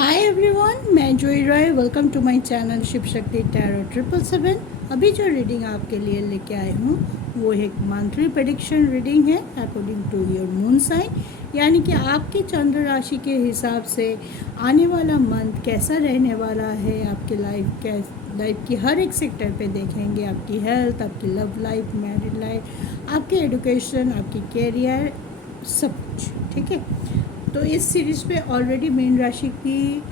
हाय everyone, मैं Joy Roy. Welcome to my channel Shiv Shakti tarot 777। अभी जो रीडिंग आपके लिए लेके आए हूँ वो एक मंथली प्रेडिक्शन रीडिंग है according to your moon sign, यानी कि आपकी चंद्र राशि के हिसाब से आने वाला मंथ कैसा रहने वाला है। आपके लाइफ की हर एक सेक्टर पे देखेंगे, आपकी हेल्थ, आपकी लव लाइफ, मैरिड लाइफ, आपके एजुकेशन, आपकी कैरियर, सब कुछ। ठीक है, तो इस सीरीज़ पे ऑलरेडी मीन राशि की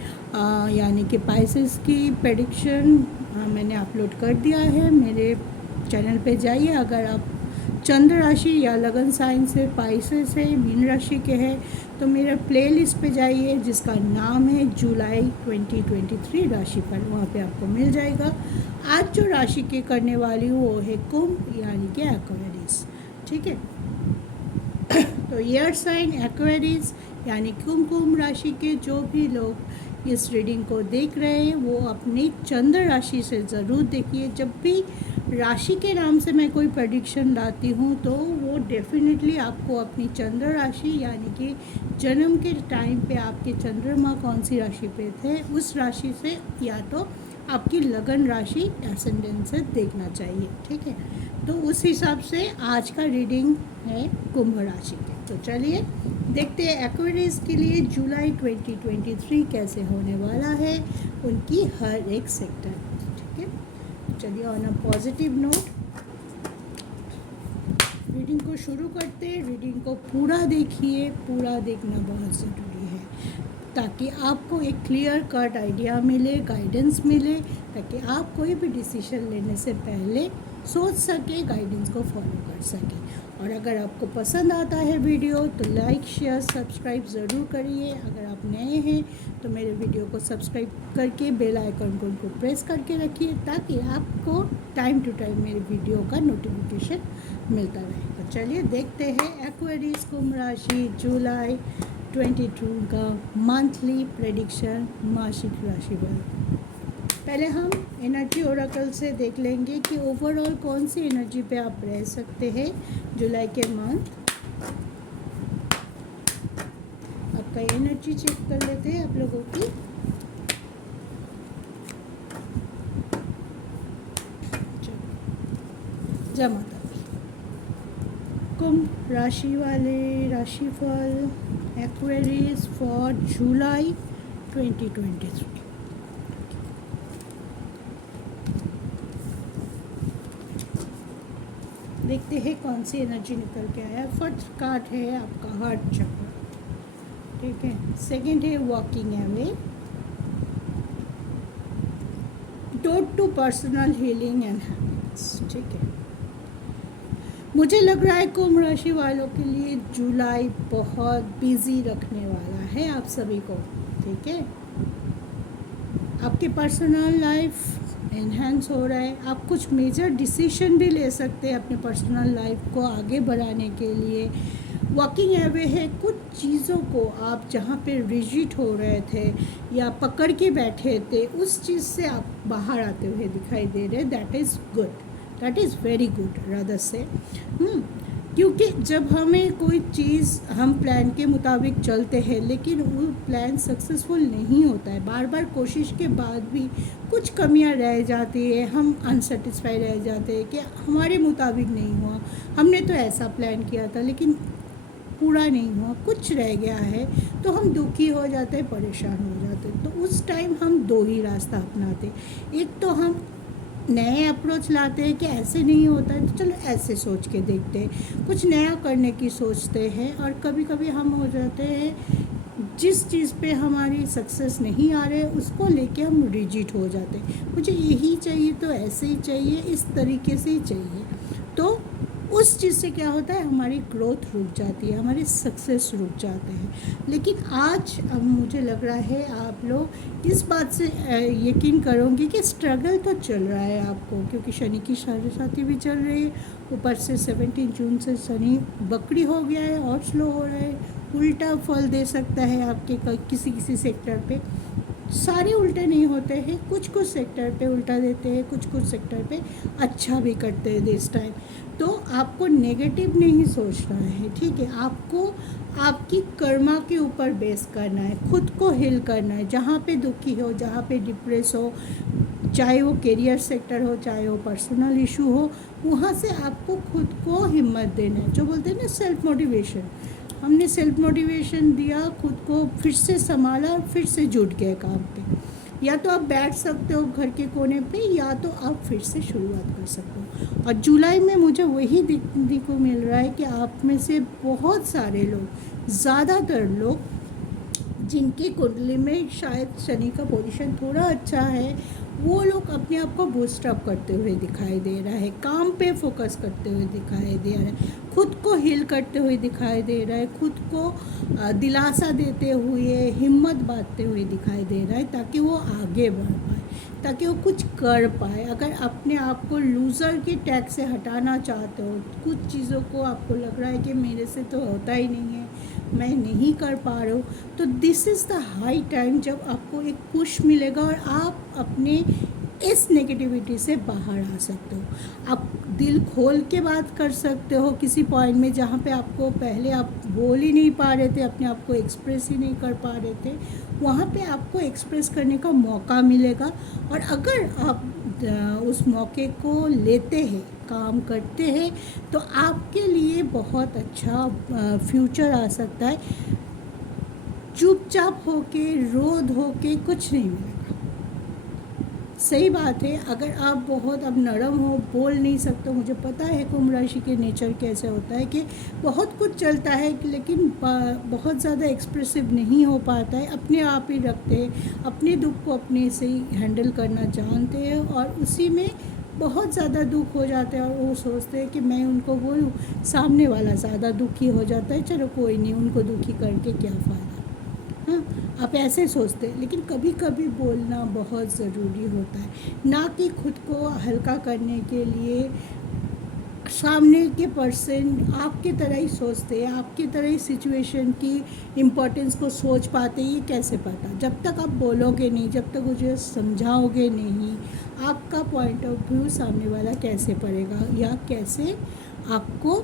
यानी कि पाइसेस की प्रेडिक्शन मैंने अपलोड कर दिया है। मेरे चैनल पे जाइए। अगर आप चंद्र राशि या लगन साइन से, पाइसेस है, मीन राशि के हैं, तो मेरे प्लेलिस्ट पे जाइए जिसका नाम है जुलाई 2023 राशिफल। वहाँ पे आपको मिल जाएगा। आज जो राशि की करने वाली हूँ वो है कुंभ, यानी कि एक्वेरियस। ठीक है, तो एयर साइन एक्वेरियस यानी कुंभ राशि के जो भी लोग इस रीडिंग को देख रहे हैं वो अपनी चंद्र राशि से ज़रूर देखिए। जब भी राशि के नाम से मैं कोई प्रेडिक्शन लाती हूँ तो वो डेफिनेटली आपको अपनी चंद्र राशि यानी कि जन्म के टाइम पे आपके चंद्रमा कौन सी राशि पे थे उस राशि से या तो आपकी लगन राशि एसेंडेंट से देखना चाहिए। ठीक है, तो उस हिसाब से आज का रीडिंग है कुंभ राशि के। तो चलिए देखते हैं एक्वेरियस के लिए जुलाई 2023 कैसे होने वाला है, उनकी हर एक सेक्टर। ठीक है, चलिए on a positive note reading को शुरू करते हैं। रीडिंग को पूरा देखिए, पूरा देखना बहुत ज़रूरी है ताकि आपको एक क्लियर कट आइडिया मिले, गाइडेंस मिले, ताकि आप कोई भी डिसीजन लेने से पहले सोच सके, गाइडेंस को फॉलो कर सके। और अगर आपको पसंद आता है वीडियो तो लाइक शेयर सब्सक्राइब ज़रूर करिए। अगर आप नए हैं तो मेरे वीडियो को सब्सक्राइब करके बेल आइकन को प्रेस करके रखिए ताकि आपको टाइम टू टाइम मेरे वीडियो का नोटिफिकेशन मिलता रहे। तो चलिए देखते हैं एक्वेरियस कुंभ राशि जुलाई 22 का मंथली प्रेडिक्शन मासिक राशिफल। पहले हम एनर्जी ओरेकल से देख लेंगे कि ओवरऑल कौन सी एनर्जी पे आप रह सकते हैं जुलाई के मंथ। आपका एनर्जी चेक कर लेते हैं आप लोगों की। जमा कुंभ राशि वाले राशिफल एक्वेरियस फॉर जुलाई 2023। देखते हैं कौन सी एनर्जी निकल के आया। फर्स्ट कार्ड है आपका हार्ट चक्र। ठीक है, सेकंड है walking away, door to personal healing and happiness. ठीक है, मुझे लग रहा है कुंभ राशि वालों के लिए जुलाई बहुत बिजी रखने वाला है आप सभी को। ठीक है, आपकी पर्सनल लाइफ एनहांस हो रहा है। आप कुछ मेजर डिसीजन भी ले सकते हैं अपने पर्सनल लाइफ को आगे बढ़ाने के लिए। वॉकिंग अवे है, कुछ चीज़ों को आप जहाँ पे रिजिड हो रहे थे या पकड़ के बैठे थे उस चीज़ से आप बाहर आते हुए दिखाई दे रहे। That is good, that is very good rather से। क्योंकि जब हमें कोई चीज़ हम प्लान के मुताबिक चलते हैं लेकिन वो प्लान सक्सेसफुल नहीं होता है, बार बार कोशिश के बाद भी कुछ कमियां रह जाती है, हम अनसेटिस्फाई रह जाते हैं कि हमारे मुताबिक नहीं हुआ, हमने तो ऐसा प्लान किया था लेकिन पूरा नहीं हुआ, कुछ रह गया है, तो हम दुखी हो जाते, परेशान हो जाते। तो उस टाइम हम दो ही रास्ता अपनाते। एक तो हम नए अप्रोच लाते हैं कि ऐसे नहीं होता है तो चलो ऐसे सोच के देखते हैं, कुछ नया करने की सोचते हैं। और कभी कभी हम हो जाते हैं जिस चीज़ पे हमारी सक्सेस नहीं आ रहे उसको लेके हम रिजिड हो जाते हैं, मुझे यही चाहिए तो ऐसे ही चाहिए, इस तरीके से ही चाहिए। तो उस चीज़ से क्या होता है, हमारी ग्रोथ रुक जाती है, हमारी सक्सेस रुक जाते हैं। लेकिन आज अब मुझे लग रहा है आप लोग इस बात से यकीन करोगे कि स्ट्रगल तो चल रहा है आपको, क्योंकि शनि की साढ़े भी चल रही है, ऊपर से 17 जून से शनि बकरी हो गया है और स्लो हो रहा है, उल्टा फल दे सकता है आपके किसी किसी सेक्टर पे। सारे उल्टे नहीं होते हैं, कुछ कुछ सेक्टर पे उल्टा देते हैं, कुछ कुछ सेक्टर पे अच्छा भी करते हैं दिस टाइम। तो आपको नेगेटिव नहीं सोचना है, ठीक है। आपको आपकी कर्मा के ऊपर बेस करना है, खुद को हील करना है। जहाँ पे दुखी हो, जहाँ पे डिप्रेस हो, चाहे वो करियर सेक्टर हो, चाहे वो पर्सनल इशू हो, वहाँ से आपको खुद को हिम्मत देना है। जो बोलते हैं ना सेल्फ मोटिवेशन, हमने सेल्फ मोटिवेशन दिया, खुद को फिर से संभाला, फिर से जुट गए काम पे। या तो आप बैठ सकते हो घर के कोने पे, या तो आप फिर से शुरुआत कर सकते हो। और जुलाई में मुझे वही देखने को मिल रहा है कि आप में से बहुत सारे लोग, ज़्यादातर लोग जिनकी कुंडली में शायद शनि का पोजीशन थोड़ा अच्छा है, वो लोग अपने आप को बूस्ट अप करते हुए दिखाई दे रहा है, काम पे फोकस करते हुए दिखाई दे रहा है, खुद को हील करते हुए दिखाई दे रहा है, खुद को दिलासा देते हुए, हिम्मत बांटते हुए दिखाई दे रहा है, ताकि वो आगे बढ़ पाए, ताकि वो कुछ कर पाए। अगर अपने आप को लूज़र के टैग से हटाना चाहते हो, कुछ चीज़ों को आपको लग रहा है कि मेरे से तो होता ही नहीं है, मैं नहीं कर पा रहा हूँ, तो this is the high time जब आपको एक पुश मिलेगा और आप अपने इस नेगेटिविटी से बाहर आ सकते हो। आप दिल खोल के बात कर सकते हो किसी पॉइंट में जहाँ पे आपको पहले आप बोल ही नहीं पा रहे थे, अपने आप को एक्सप्रेस ही नहीं कर पा रहे थे, वहाँ पे आपको एक्सप्रेस करने का मौका मिलेगा। और अगर आप उस मौके को लेते हैं, काम करते हैं, तो आपके लिए बहुत अच्छा फ्यूचर आ सकता है। चुपचाप होके, रोध होके कुछ नहीं मिलेगा। सही बात है, अगर आप बहुत अब नरम हो, बोल नहीं सकते, मुझे पता है कुंभ राशि के नेचर कैसे होता है कि बहुत कुछ चलता है लेकिन बहुत ज़्यादा एक्सप्रेसिव नहीं हो पाता है, अपने आप ही रखते हैं, अपने दुख को अपने से ही हैंडल करना जानते हैं, और उसी में बहुत ज़्यादा दुख हो जाता है, और वो सोचते हैं कि मैं उनको बोलूँ, सामने वाला ज़्यादा दुखी हो जाता है, चलो कोई नहीं, उनको दुखी करके क्या फ़ायदा। हाँ, आप ऐसे सोचते हैं, लेकिन कभी कभी बोलना बहुत ज़रूरी होता है, ना कि खुद को हल्का करने के लिए सामने के पर्सन आपकी तरह ही सोचते हैं, आपकी तरह ही सिचुएशन की इम्पोर्टेंस को सोच पाते, ये कैसे पता। जब तक आप बोलोगे नहीं, जब तक मुझे समझाओगे नहीं, आपका पॉइंट ऑफ व्यू सामने वाला कैसे पड़ेगा या कैसे आपको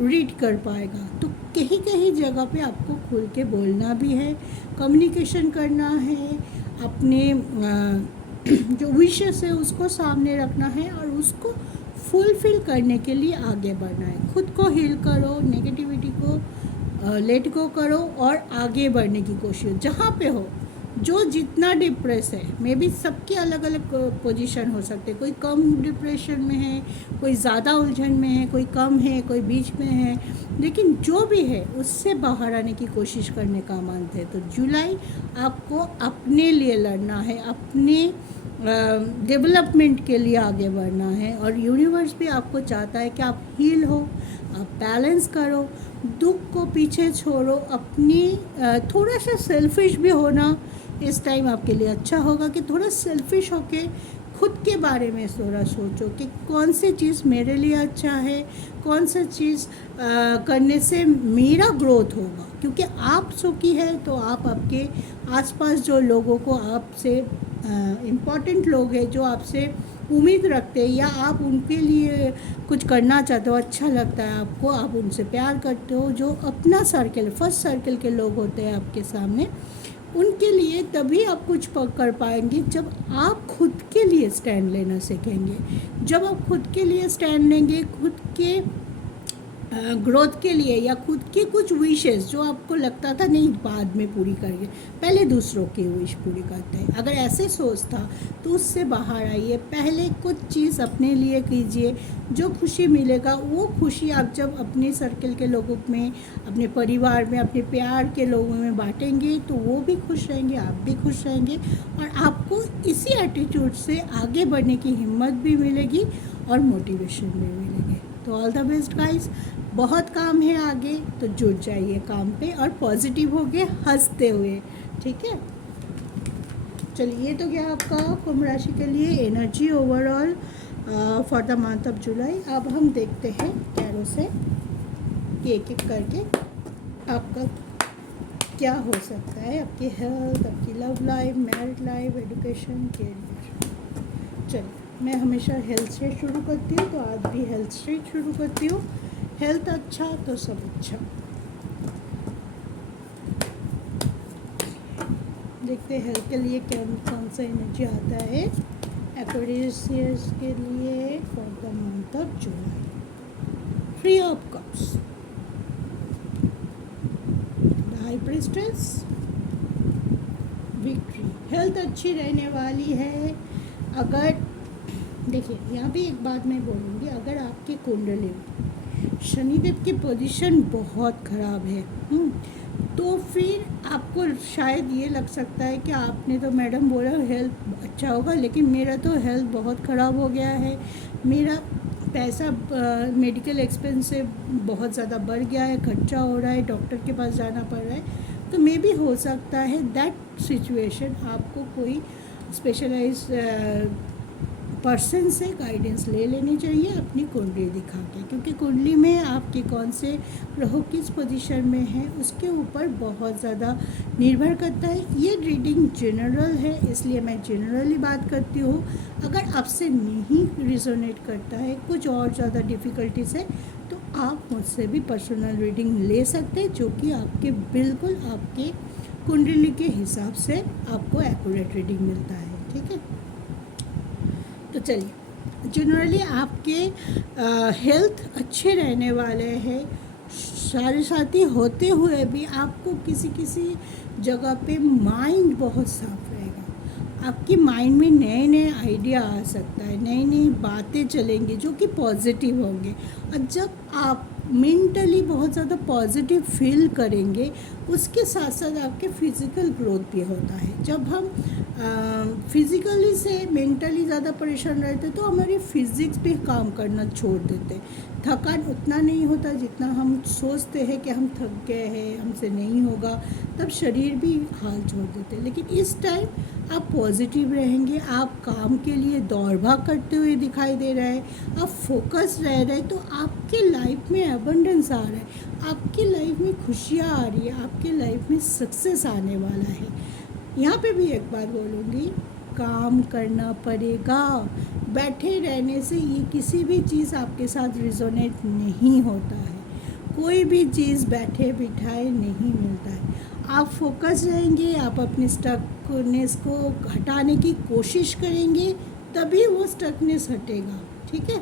रीड कर पाएगा। तो कहीं कहीं जगह पे आपको खुल के बोलना भी है, कम्युनिकेशन करना है, अपने जो विशेस है उसको सामने रखना है, और उसको फुलफिल करने के लिए आगे बढ़ना है। खुद को हील करो, नेगेटिविटी को लेट गो करो, और आगे बढ़ने की कोशिश। जहाँ पे हो, जो जितना डिप्रेस है, मे बी सबके अलग अलग पोजीशन हो सकते, कोई कम डिप्रेशन में है, कोई ज़्यादा उलझन में है, कोई कम है, कोई बीच में है, लेकिन जो भी है उससे बाहर आने की कोशिश करने का मंथ है। तो जुलाई आपको अपने लिए लड़ना है, अपने डेवलपमेंट के लिए आगे बढ़ना है, और यूनिवर्स भी आपको चाहता है कि आप हील हो, आप बैलेंस करो, दुख को पीछे छोड़ो, अपनी थोड़ा सा सेल्फिश भी होना इस टाइम आपके लिए अच्छा होगा, कि थोड़ा सेल्फिश होके खुद के बारे में थोड़ा सोचो कि कौन सी चीज़ मेरे लिए अच्छा है, कौन सी चीज़ करने से मेरा ग्रोथ होगा। क्योंकि आप सुखी है तो आप आपके आसपास जो लोगों को आपसे इम्पॉर्टेंट लोग हैं, जो आपसे उम्मीद रखते हैं, या आप उनके लिए कुछ करना चाहते हो, अच्छा लगता है आपको, आप उनसे प्यार करते हो, जो अपना सर्कल, फर्स्ट सर्कल के लोग होते हैं आपके सामने, उनके लिए तभी आप कुछ कर पाएंगे जब आप खुद के लिए स्टैंड लेना सीखेंगे। जब आप खुद के लिए स्टैंड लेंगे, खुद के ग्रोथ के लिए, या खुद के कुछ विशेस जो आपको लगता था नहीं बाद में पूरी करिए, पहले दूसरों की विश पूरी करते हैं, अगर ऐसे सोच था तो उससे बाहर आइए। पहले कुछ चीज़ अपने लिए कीजिए, जो खुशी मिलेगा वो खुशी आप जब अपने सर्कल के लोगों में, अपने परिवार में, अपने प्यार के लोगों में बांटेंगे, तो वो भी खुश रहेंगे, आप भी खुश रहेंगे, और आपको इसी एटीट्यूड से आगे बढ़ने की हिम्मत भी मिलेगी और मोटिवेशन भी मिलेगी। तो ऑल द बेस्ट गाइस, बहुत काम है आगे, तो जुट जाइए काम पे, और पॉजिटिव हो गए, हंसते हुए, ठीक है। चलिए, तो क्या आपका कुंभ राशि के लिए energy overall for the month of July. अब हम देखते हैं टैरो से एक एक करके आपका क्या हो सकता है आपकी हेल्थ, आपकी love life, married life, education, career. चलिए, मैं हमेशा हेल्थ से शुरू करती हूँ, तो आज भी हेल्थ से शुरू करती हूँ। हेल्थ अच्छा तो सब अच्छा। देखते हैं हेल्थ के लिए कौन सा एनर्जी आता है एक्वेरियस के लिए for the month of July. 3 of cups, high priestess, victory. Health अच्छी रहने वाली है। अगर देखिए, यहाँ भी एक बात मैं बोलूँगी, अगर आपकी कुंडली में शनिदेव की पोजीशन बहुत ख़राब है, तो फिर आपको शायद ये लग सकता है कि आपने तो मैडम बोला हेल्थ अच्छा होगा, लेकिन मेरा तो हेल्थ बहुत ख़राब हो गया है, मेरा पैसा मेडिकल एक्सपेंस से बहुत ज़्यादा बढ़ गया है, खर्चा हो रहा है, डॉक्टर के पास जाना पड़ रहा है। तो मे भी हो सकता है दैट सिचुएशन आपको कोई स्पेशलाइज पर्सन से गाइडेंस ले लेनी चाहिए अपनी कुंडली दिखा के, क्योंकि कुंडली में आपके कौन से ग्रहों किस पोजीशन में है उसके ऊपर बहुत ज़्यादा निर्भर करता है। ये रीडिंग जनरल है, इसलिए मैं जनरली बात करती हूँ। अगर आपसे नहीं रिजोनेट करता है, कुछ और ज़्यादा डिफ़िकल्टीज है, तो आप मुझसे भी पर्सनल रीडिंग ले सकते हैं, जो कि आपके बिल्कुल आपके कुंडली के हिसाब से आपको एक्यूरेट रीडिंग मिलता है। ठीक है, तो चलिए, जनरली आपके हेल्थ अच्छे रहने वाले हैं। सारे साथी होते हुए भी आपको किसी किसी जगह पे माइंड बहुत साफ रहेगा। आपकी माइंड में नए नए आइडिया आ सकता है, नई नई बातें चलेंगी जो कि पॉजिटिव होंगे। और जब आप मेंटली बहुत ज़्यादा पॉजिटिव फील करेंगे, उसके साथ साथ आपके फिज़िकल ग्रोथ भी होता है। जब हम फिज़िकली से मेंटली ज़्यादा परेशान रहते तो हमारी फिज़िक्स भी काम करना छोड़ देते। थकान उतना नहीं होता जितना हम सोचते हैं कि हम थक गए हैं, हमसे नहीं होगा, तब शरीर भी हाल छोड़ देते। लेकिन इस टाइम आप पॉजिटिव रहेंगे, आप काम के लिए दौड़ भाग करते हुए दिखाई दे रहा है, आप फोकस रह रहे, तो आपके लाइफ में अबंडेंस आ रहा है, आपकी लाइफ में खुशियाँ आ रही है, आपके लाइफ में सक्सेस आने वाला है। यहाँ पे भी एक बात बोलूँगी, काम करना पड़ेगा। बैठे रहने से ये किसी भी चीज़ आपके साथ रिजोनेट नहीं होता है। कोई भी चीज़ बैठे बिठाए नहीं मिलता है। आप फोकस रहेंगे, आप अपने स्टकनेस को हटाने की कोशिश करेंगे, तभी वो स्टकनेस हटेगा। ठीक है,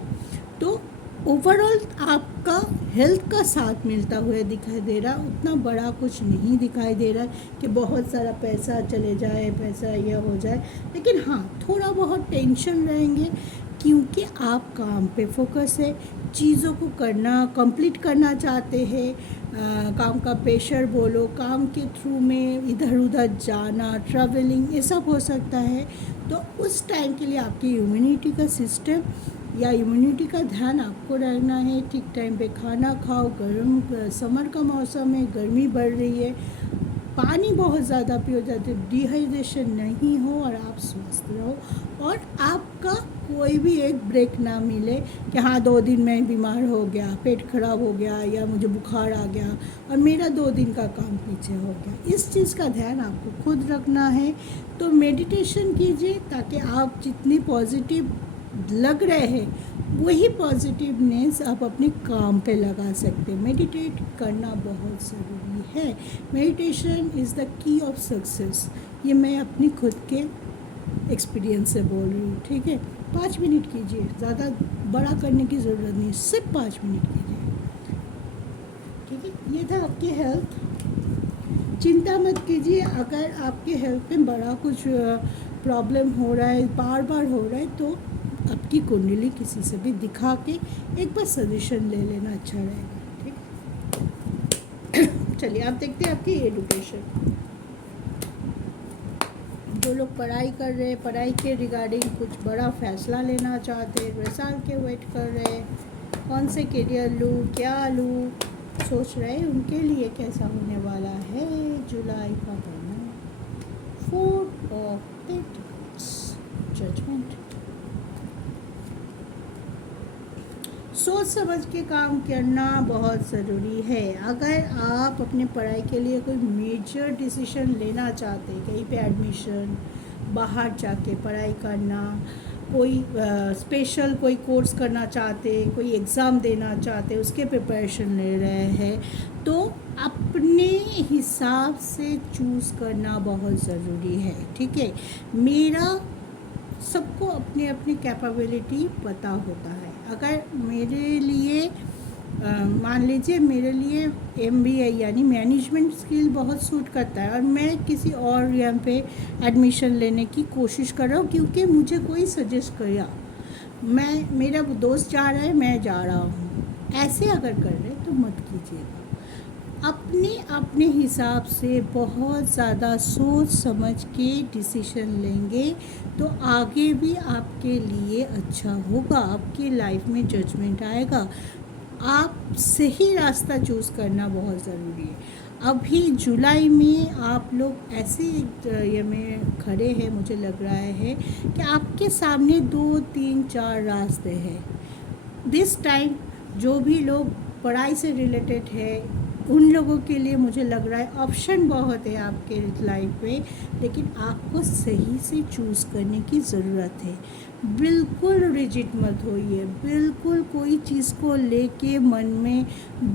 तो ओवरऑल आपका हेल्थ का साथ मिलता हुआ दिखाई दे रहा, उतना बड़ा कुछ नहीं दिखाई दे रहा कि बहुत सारा पैसा चले जाए, पैसा यह हो जाए। लेकिन हाँ, थोड़ा बहुत टेंशन रहेंगे, क्योंकि आप काम पे फोकस है, चीज़ों को करना कंप्लीट करना चाहते हैं। काम का प्रेशर बोलो, काम के थ्रू में इधर उधर जाना, ट्रैवलिंग, ये सब हो सकता है। तो उस टाइम के लिए आपकी इम्यूनिटी का सिस्टम या इम्यूनिटी का ध्यान आपको रखना है। ठीक टाइम पे खाना खाओ, गर्म समर का मौसम है, गर्मी बढ़ रही है, पानी बहुत ज़्यादा पियो, जाते डिहाइड्रेशन नहीं हो और आप स्वस्थ रहो। और आपका कोई भी एक ब्रेक ना मिले कि हाँ 2 दिन में बीमार हो गया, पेट खराब हो गया या मुझे बुखार आ गया और मेरा 2 दिन का काम पीछे हो गया। इस चीज़ का ध्यान आपको खुद रखना है। तो मेडिटेशन कीजिए, ताकि आप जितनी पॉजिटिव लग रहे हैं वही पॉजिटिवनेस आप अपने काम पे लगा सकते हैं। मेडिटेट करना बहुत ज़रूरी है। Meditation is the key of success. ये मैं अपनी खुद के एक्सपीरियंस से बोल रही हूँ। ठीक है, 5 मिनट कीजिए, ज़्यादा बड़ा करने की ज़रूरत नहीं, सिर्फ 5 मिनट कीजिए। ठीक है, ये था आपकी हेल्थ। चिंता मत कीजिए, अगर आपके हेल्थ में बड़ा कुछ प्रॉब्लम हो रहा है, बार बार हो रहा है, तो आपकी कुंडली किसी से भी दिखा के एक बार सजेशन ले लेना अच्छा रहेगा। ठीक, चलिए आप देखते हैं आपकी एजुकेशन। जो लोग पढ़ाई कर रहे हैं, पढ़ाई के रिगार्डिंग कुछ बड़ा फैसला लेना चाहते हैं, रिजल्ट के वेट कर रहे हैं, कौन से करियर लूँ, क्या लूँ, सोच रहे हैं, उनके लिए कैसा होने वाला है जुलाई का महीना। 4 ऑफ पेंटिकल्स, जजमेंट। सोच समझ के काम करना बहुत ज़रूरी है। अगर आप अपने पढ़ाई के लिए कोई मेजर डिसीजन लेना चाहते हैं, कहीं पे एडमिशन, बाहर जाके पढ़ाई करना, कोई स्पेशल कोई कोर्स करना चाहते, कोई एग्ज़ाम देना चाहते, उसके प्रिपरेशन ले रहे हैं, तो अपने हिसाब से चूज़ करना बहुत ज़रूरी है। ठीक है, मेरा सबको अपनी अपनी कैपेबिलिटी पता होता है। अगर मेरे लिए मान लीजिए मेरे लिए MBA यानी मैनेजमेंट स्किल बहुत सूट करता है और मैं किसी और यहाँ पे एडमिशन लेने की कोशिश कर रहा हूँ क्योंकि मुझे कोई सजेस्ट किया, मेरा दोस्त जा रहा है, मैं जा रहा हूँ, ऐसे अगर कर रहे तो मत कीजिएगा। अपने अपने हिसाब से बहुत ज़्यादा सोच समझ के डिसीजन लेंगे तो आगे भी आपके लिए अच्छा होगा, आपकी लाइफ में जजमेंट आएगा। आप सही रास्ता चूज़ करना बहुत ज़रूरी है। अभी जुलाई में आप लोग ऐसे ये में खड़े हैं, मुझे लग रहा है कि आपके सामने 2, 3, 4 रास्ते हैं। दिस टाइम जो भी लोग पढ़ाई से रिलेटेड है उन लोगों के लिए मुझे लग रहा है ऑप्शन बहुत है आपके लाइफ में, लेकिन आपको सही से चूज़ करने की ज़रूरत है। बिल्कुल रिजिड मत होइए, बिल्कुल कोई चीज़ को लेके मन में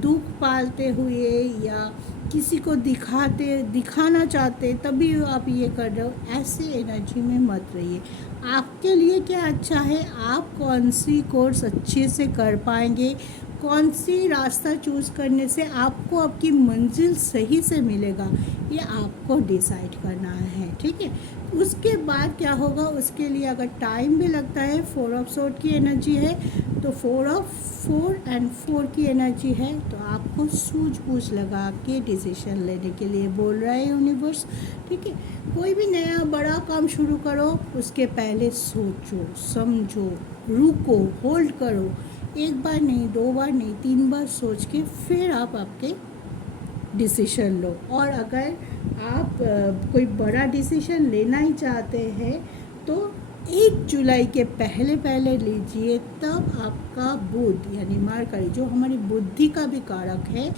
दुख पालते हुए या किसी को दिखाना चाहते तभी आप ये कर रहे हो, ऐसे एनर्जी में मत रहिए। आपके लिए क्या अच्छा है, आप कौन सी कोर्स अच्छे से कर पाएंगे, कौन सी रास्ता चूज़ करने से आपको आपकी मंजिल सही से मिलेगा, ये आपको डिसाइड करना है। ठीक है, उसके बाद क्या होगा, उसके लिए अगर टाइम भी लगता है, 4 ऑफ सोर्ड की एनर्जी है तो 4 एंड 4 की एनर्जी है, तो आपको सूझबूझ लगा के डिसीजन लेने के लिए बोल रहा है यूनिवर्स। ठीक है, कोई भी नया बड़ा काम शुरू करो उसके पहले सोचो, समझो, रुको, होल्ड करो, एक बार नहीं, 2 बार नहीं, 3 बार सोच के फिर आप आपके डिसीजन लो। और अगर आप कोई बड़ा डिसीजन लेना ही चाहते हैं तो 1 जुलाई के पहले लीजिए, तब आपका बुध यानी मरकरी जो हमारी बुद्धि का भी कारक है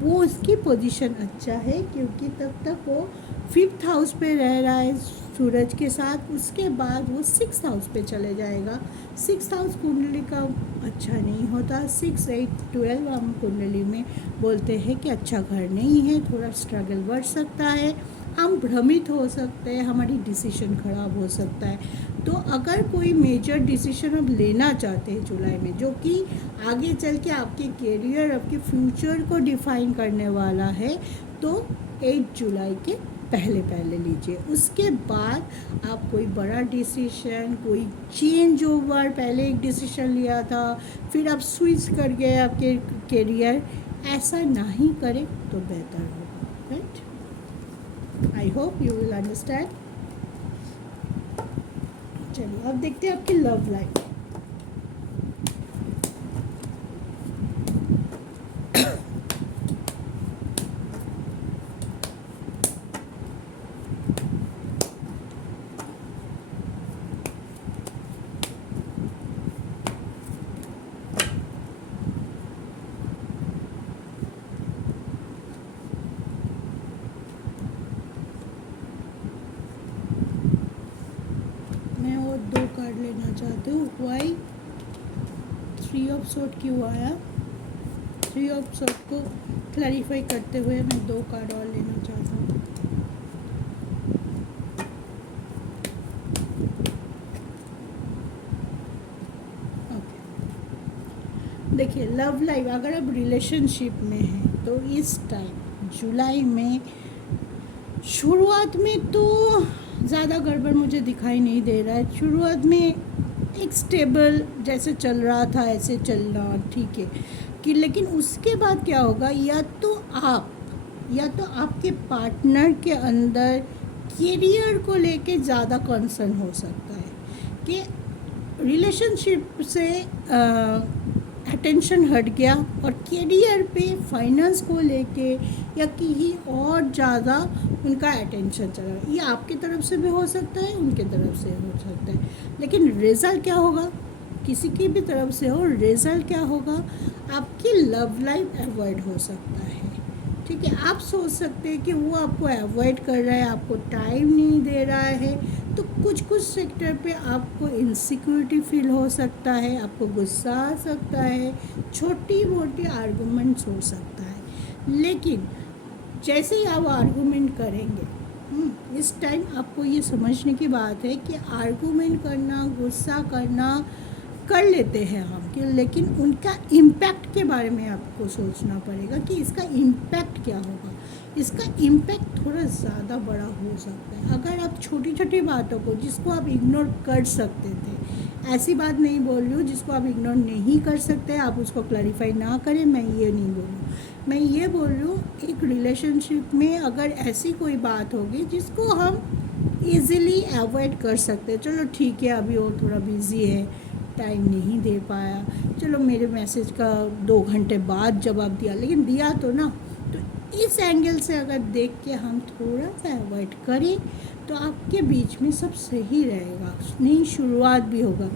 वो उसकी पोजीशन अच्छा है, क्योंकि तब तक वो 5th हाउस पे रह रहा है सूरज के साथ, उसके बाद वो 6th हाउस पे चले जाएगा। 6th हाउस कुंडली का अच्छा नहीं होता, 6, 8, 12 हम कुंडली में बोलते हैं कि अच्छा घर नहीं है, थोड़ा स्ट्रगल बढ़ सकता है, हम भ्रमित हो सकते हैं, हमारी डिसीजन ख़राब हो सकता है। तो अगर कोई मेजर डिसीजन आप लेना चाहते हैं जुलाई में जो कि आगे चल के आपके करियर, आपके फ्यूचर को डिफाइन करने वाला है, तो 8 जुलाई के पहले लीजिए। उसके बाद आप कोई बड़ा डिसीजन, कोई चेंज ओवर, पहले एक डिसीजन लिया था फिर आप स्विच कर गए आपके करियर, ऐसा नहीं करें तो बेहतर होगा। Right, I hope you will understand. चलिए अब देखते हैं आपकी लव लाइफ। कार्ड लेना चाहते हो, वाई 3 ऑफ सोर्ड क्यों आया? 3 ऑफ सोर्ड को क्लैरिफाई करते हुए मैं 2 कार्ड और लेना चाहता हूँ। ओके, देखिए लव लाइफ, अगर आप रिलेशनशिप में हैं तो इस टाइम जुलाई में शुरुआत में तो ज़्यादा गड़बड़ मुझे दिखाई नहीं दे रहा है। शुरुआत में एक स्टेबल जैसे चल रहा था ऐसे चलना ठीक है कि, लेकिन उसके बाद क्या होगा, या तो आपके पार्टनर के अंदर करियर को लेके ज़्यादा कंसर्न हो सकता है कि रिलेशनशिप से अटेंशन हट गया और करियर पे, फाइनेंस को लेके या कहीं और ज़्यादा उनका अटेंशन चला। ये आपकी तरफ से भी हो सकता है, उनके तरफ से हो सकता है, लेकिन रिज़ल्ट क्या होगा, किसी की भी तरफ से हो, रिजल्ट क्या होगा, आपकी लव लाइफ अवॉइड हो सकता है। ठीक है, आप सोच सकते हैं कि वो आपको अवॉइड कर रहा है, आपको टाइम नहीं दे रहा है, तो कुछ कुछ सेक्टर पे आपको इनसिक्योरिटी फील हो सकता है, आपको गुस्सा आ सकता है, छोटी मोटी आर्गूमेंट्स हो सकता है। लेकिन जैसे ही आप आर्गूमेंट करेंगे, इस टाइम आपको ये समझने की बात है कि आर्गूमेंट करना, गुस्सा करना कर लेते हैं हम कि, लेकिन उनका इम्पैक्ट के बारे में आपको सोचना पड़ेगा कि इसका इम्पैक्ट क्या होगा। इसका इम्पैक्ट थोड़ा ज़्यादा बड़ा हो सकता है। अगर आप छोटी छोटी बातों को, जिसको आप इग्नोर कर सकते थे, ऐसी बात नहीं बोल रही हूँ जिसको आप इग्नोर नहीं कर सकते, आप उसको क्लैरिफाई ना करें, मैं ये नहीं बोल रही हूँ। मैं ये बोल रही हूँ, एक रिलेशनशिप में अगर ऐसी कोई बात होगी जिसको हम इजीली अवॉइड कर सकते हैं, चलो ठीक है अभी वो थोड़ा बिज़ी है, टाइम नहीं दे पाया, चलो मेरे मैसेज का 2 घंटे बाद जवाब दिया, लेकिन दिया तो ना। तो इस एंगल से अगर देख के हम थोड़ा सा अवॉइड करें तो आपके बीच में सब सही रहेगा, नई शुरुआत भी होगा।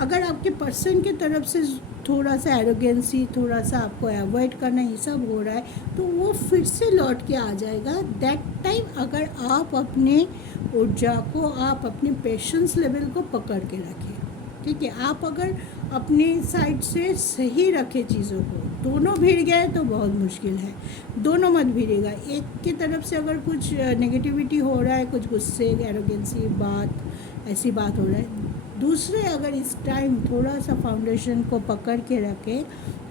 अगर आपके पर्सन की तरफ से थोड़ा सा एरोगेंसी, थोड़ा सा आपको अवॉइड करना, ये सब हो रहा है, तो वो फिर से लौट के आ जाएगा। दैट टाइम अगर आप अपने ऊर्जा को, आप अपने पेशेंस लेवल को पकड़ के रखें। ठीक है, आप अगर अपने साइड से सही रखें चीज़ों को, दोनों भिड़ गए तो बहुत मुश्किल है। दोनों मत भिड़ेगा, एक की तरफ से अगर कुछ नेगेटिविटी हो रहा है, कुछ गुस्से, एरोगेंसी बात, ऐसी बात हो रहा है, दूसरे अगर इस टाइम थोड़ा सा फाउंडेशन को पकड़ के रखें,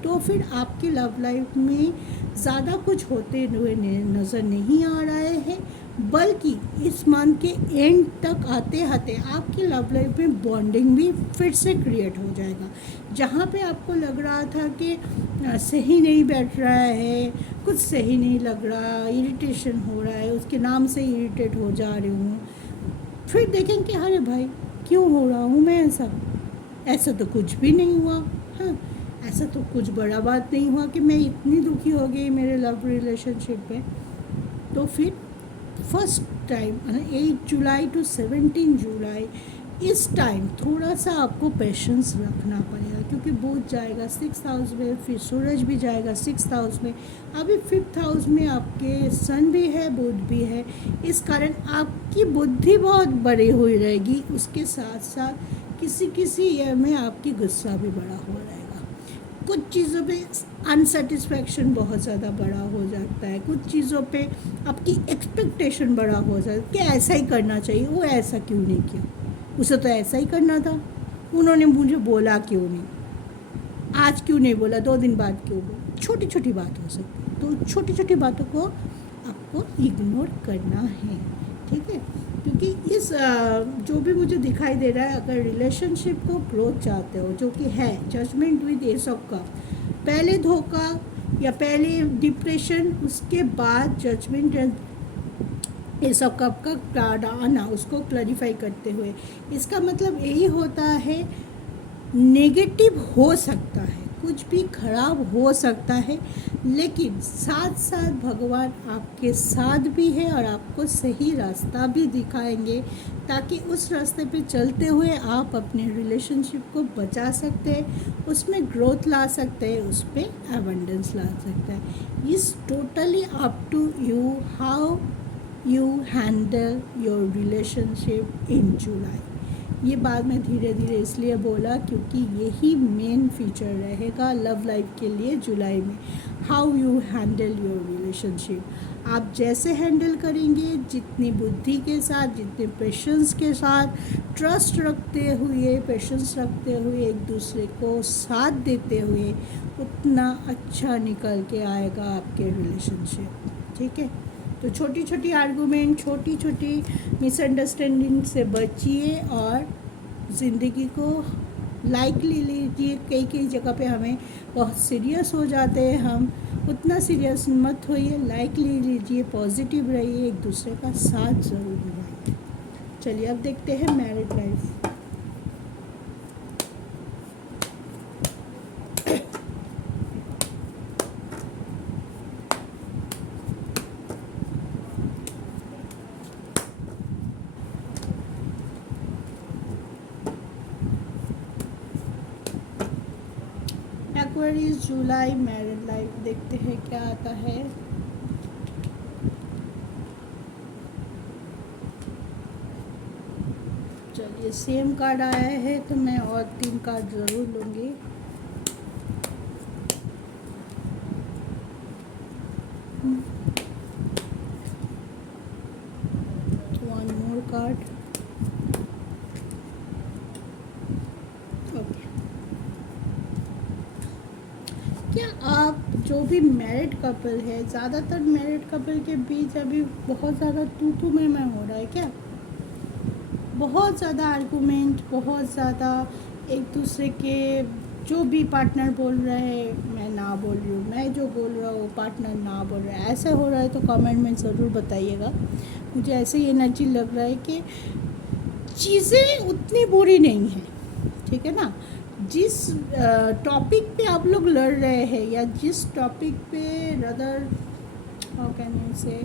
तो फिर आपकी लव लाइफ में ज़्यादा कुछ होते हुए नज़र नहीं आ रहे हैं, बल्कि इस मंथ के एंड तक आते आते आपकी लव लाइफ में बॉन्डिंग भी फिर से क्रिएट हो जाएगा। जहाँ पे आपको लग रहा था कि सही नहीं बैठ रहा है, कुछ सही नहीं लग रहा, इरिटेशन हो रहा है, उसके नाम से इरिटेट हो जा रही हूँ, फिर देखें कि अरे भाई क्यों हो रहा हूँ मैं ऐसा, ऐसा तो कुछ भी नहीं हुआ। हाँ, ऐसा तो कुछ बड़ा बात नहीं हुआ कि मैं इतनी दुखी हो गई मेरे लव रिलेशनशिप में। तो फिर फर्स्ट टाइम 8 जुलाई टू 17 जुलाई, इस टाइम थोड़ा सा आपको पेशेंस रखना पड़ेगा, क्योंकि बुध जाएगा 6th हाउस में, फिर सूरज भी जाएगा 6th हाउस में, अभी 5th हाउस में आपके सन भी है, बुध भी है। इस कारण आपकी बुद्धि बहुत बड़ी हुई रहेगी, उसके साथ साथ किसी किसी ईयर में आपकी गुस्सा भी बड़ा हो रहेगा। कुछ चीज़ों पे अनसेटिस्फैक्शन बहुत ज़्यादा बड़ा हो जाता है, कुछ चीज़ों पे आपकी एक्सपेक्टेशन बड़ा हो जाता है कि ऐसा ही करना चाहिए, वो ऐसा क्यों नहीं किया, उसे तो ऐसा ही करना था, उन्होंने मुझे बोला क्यों नहीं, आज क्यों नहीं बोला, 2 दिन बाद क्यों बोला। छोटी छोटी बात हो सकती है, तो छोटी छोटी बातों को आपको इग्नोर करना है। ठीक है, क्योंकि इस जो भी मुझे दिखाई दे रहा है, अगर रिलेशनशिप को ग्रोथ चाहते हो, जो कि है judgement with ace of cup, पहले धोखा या पहले डिप्रेशन, उसके बाद जजमेंट एस ऑफ कप का कार्ड आना, उसको क्लैरिफाई करते हुए, इसका मतलब यही होता है नेगेटिव हो सकता है, कुछ भी खराब हो सकता है, लेकिन साथ साथ भगवान आपके साथ भी है और आपको सही रास्ता भी दिखाएंगे, ताकि उस रास्ते पे चलते हुए आप अपने रिलेशनशिप को बचा सकते हैं, उसमें ग्रोथ ला सकते हैं, उस पर एबंडेंस ला सकते हैं। इस totally up to you how you handle your relationship in July. ये बात मैं धीरे धीरे इसलिए बोला क्योंकि यही मेन फीचर रहेगा लव लाइफ के लिए जुलाई में, how you handle your relationship. आप जैसे हैंडल करेंगे, जितनी बुद्धि के साथ, जितने पेशेंस के साथ, ट्रस्ट रखते हुए, पेशेंस रखते हुए, एक दूसरे को साथ देते हुए, उतना अच्छा निकल के आएगा आपके रिलेशनशिप। ठीक है, तो छोटी छोटी आर्गूमेंट, छोटी छोटी मिसअंडरस्टैंडिंग से बचिए और ज़िंदगी को लाइटली लीजिए। कई कई जगह पे हमें बहुत सीरियस हो जाते हैं, हम उतना सीरियस मत होइए, लाइटली लीजिए, पॉजिटिव रहिए, एक दूसरे का साथ ज़रूर निभाइए। चलिए अब देखते हैं मैरिड लाइफ। Aquarius जुलाई मैरिड लाइफ देखते हैं क्या आता है। चलिए सेम कार्ड आया है तो मैं और 3 कार्ड ज़रूर लूँगी। One more card. ओके, क्या आप जो भी मैरिड कपल है, ज़्यादातर मैरिड कपल के बीच अभी बहुत ज़्यादा तू में हो रहा है क्या? बहुत ज़्यादा आर्गूमेंट, बहुत ज़्यादा एक दूसरे के जो भी पार्टनर बोल रहे हैं मैं ना बोल रही हूँ, मैं जो बोल रहा हूँ पार्टनर ना बोल रहा है, ऐसा हो रहा है तो कमेंट में ज़रूर बताइएगा। मुझे ऐसे ही एनर्जी लग रहा है कि चीज़ें उतनी बुरी नहीं हैं, ठीक है ना। जिस टॉपिक पे आप लोग लड़ रहे हैं या जिस टॉपिक पे रदर हाउ कैन यू से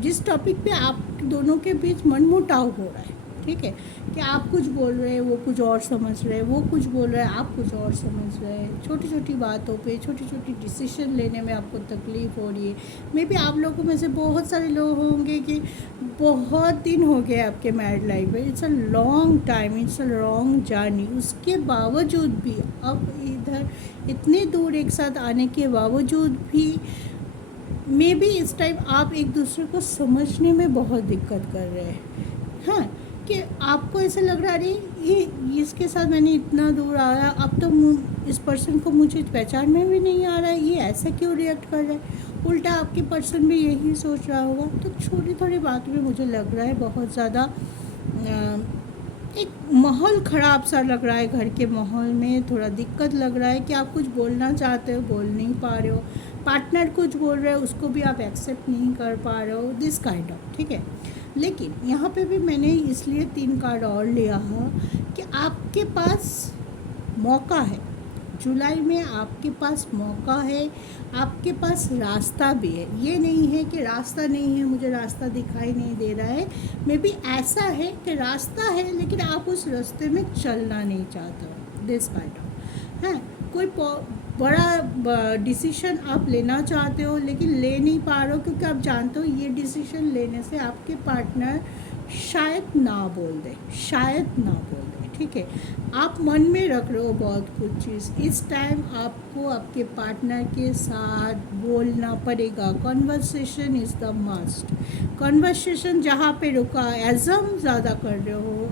जिस टॉपिक पे आप दोनों के बीच मनमुटाव हो रहा है, ठीक है, कि आप कुछ बोल रहे हैं वो कुछ और समझ रहे हैं, वो कुछ बोल रहे हैं आप कुछ और समझ रहे हैं, छोटी छोटी बातों पे छोटी छोटी डिसीजन लेने में आपको तकलीफ़ हो रही है। मे बी आप लोगों में से बहुत सारे लोग होंगे कि बहुत दिन हो गए आपके मैरिड लाइफ में, it's a long time, it's a long journey, उसके बावजूद भी अब इधर इतनी दूर एक साथ आने के बावजूद भी मे बी इस टाइम आप एक दूसरे को समझने में बहुत दिक्कत कर रहे हैं। हाँ, कि आपको ऐसा लग रहा है ये इसके साथ मैंने इतना दूर आया, अब तो इस पर्सन को मुझे पहचान में भी नहीं आ रहा है, ये ऐसा क्यों रिएक्ट कर रहा है। उल्टा आपके पर्सन भी यही सोच रहा होगा। तो छोटी थोड़ी बात में मुझे लग रहा है बहुत ज़्यादा एक माहौल ख़राब सा लग रहा है, घर के माहौल में थोड़ा दिक्कत लग रहा है कि आप कुछ बोलना चाहते हो बोल नहीं पा रहे हो, पार्टनर कुछ बोल रहे हो उसको भी आप एक्सेप्ट नहीं कर पा रहे हो, दिस काइंड ऑफ, ठीक है। लेकिन यहाँ पे भी मैंने इसलिए 3 कार्ड और लिया है कि आपके पास मौका है, जुलाई में आपके पास मौका है, आपके पास रास्ता भी है। ये नहीं है कि रास्ता नहीं है, मुझे रास्ता दिखाई नहीं दे रहा है। मे बी ऐसा है कि रास्ता है लेकिन आप उस रास्ते में चलना नहीं चाहते हो, दिस काइंड ऑफ है। कोई बड़ा डिसीजन आप लेना चाहते हो लेकिन ले नहीं पा रहे हो क्योंकि आप जानते हो ये डिसीजन लेने से आपके पार्टनर शायद ना बोल दे, शायद ना बोल दे, ठीक है। आप मन में रख रहे हो बहुत कुछ चीज़, इस टाइम आपको आपके पार्टनर के साथ बोलना पड़ेगा। Conversation is the must. Conversation जहाँ पे रुका, एज़म ज़्यादा कर रहे हो,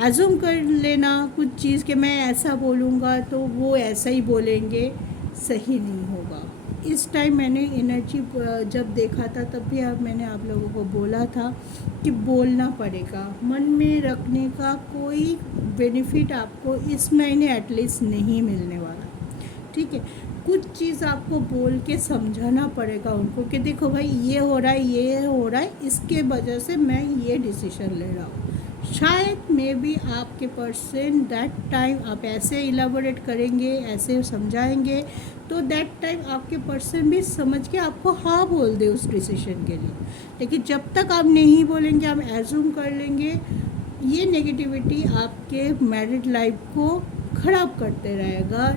एज़म कर लेना कुछ चीज़ कि मैं ऐसा बोलूँगा तो वो ऐसा ही बोलेंगे, सही नहीं होगा। इस टाइम मैंने एनर्जी जब देखा था तब भी मैंने आप लोगों को बोला था कि बोलना पड़ेगा। मन में रखने का कोई बेनिफिट आपको इस महीने एटलीस्ट नहीं मिलने वाला, ठीक है। कुछ चीज़ आपको बोल के समझाना पड़ेगा उनको कि देखो भाई ये हो रहा है, ये हो रहा है, इसके वजह से मैं ये डिसीजन ले रहा हूँ। शायद मे बी आपके पर्सन दैट टाइम आप ऐसे इलाबोरेट करेंगे, ऐसे समझाएंगे तो दैट टाइम आपके पर्सन भी समझ के आपको हाँ बोल दे उस डिसीजन के लिए। लेकिन जब तक आप नहीं बोलेंगे, आप एज्यूम कर लेंगे, ये नेगेटिविटी आपके मैरिड लाइफ को ख़राब करते रहेगा,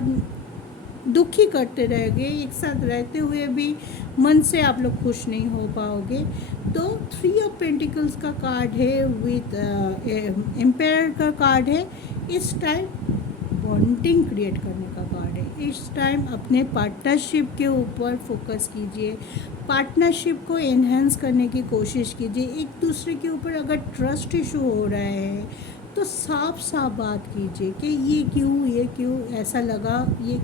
दुखी करते रहेंगे। एक साथ रहते हुए भी मन से आप लोग खुश नहीं हो पाओगे। तो 3 ऑफ पेंटिकल्स का कार्ड है विथ एम्पायर का कार्ड है। इस टाइम बॉन्डिंग क्रिएट करने का कार्ड है। इस टाइम अपने पार्टनरशिप के ऊपर फोकस कीजिए, पार्टनरशिप को एनहेंस करने की कोशिश कीजिए। एक दूसरे के ऊपर अगर ट्रस्ट इशू हो रहा है तो साफ साफ बात कीजिए कि ये क्यों ऐसा लगा, ये